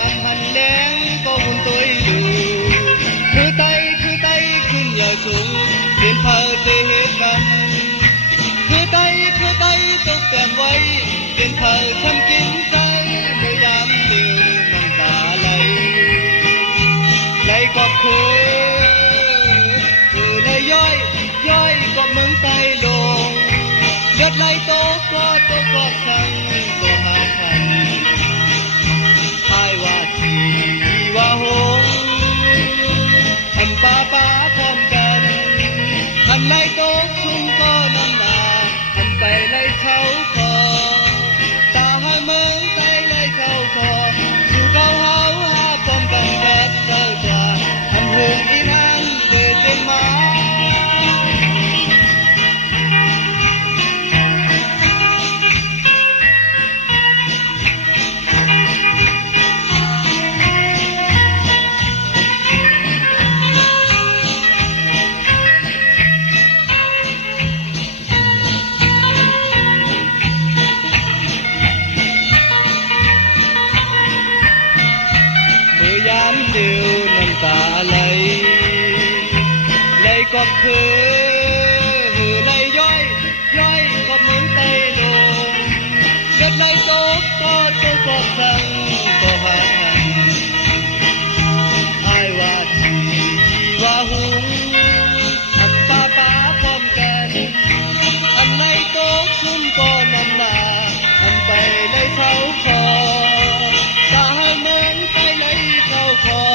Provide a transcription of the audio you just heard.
anh hành đen có buồn tôi đủ cứ tay khuyên nhờ xuống đến thờ tê hết căn cứ tay tục kèm quay đến thờ thăm kín tay mới dám điều nằm tả lấy cọp khứ lấy dõi cọp mừng tay đồn đất lấy tố có thằng có hạ thành haiว่าทีว่าหงอันป้าพร้อมกันอันไล่โต๊ะซุ่มก็น้ำหนาอันไปไล่เขาคอตาให้เมืองไปไล่เขาคอสู่เขาหาพร้อมกันแดดเจ้าจ่าอันหึงอีนั่นเกิดเป็นหมาเดียวน้ำตาไหลก็คือไหลย้อยก็เหมือนไตลงเกิดไหลโตก็สั่งก็หาทันไอ้ว่าทีว่าหุงอันป้าพร้อมกันอันไหลโตซุ่มก็น้ำหนาอันไปไหลเขาคอตาเหมือนไปไหลเขาคอ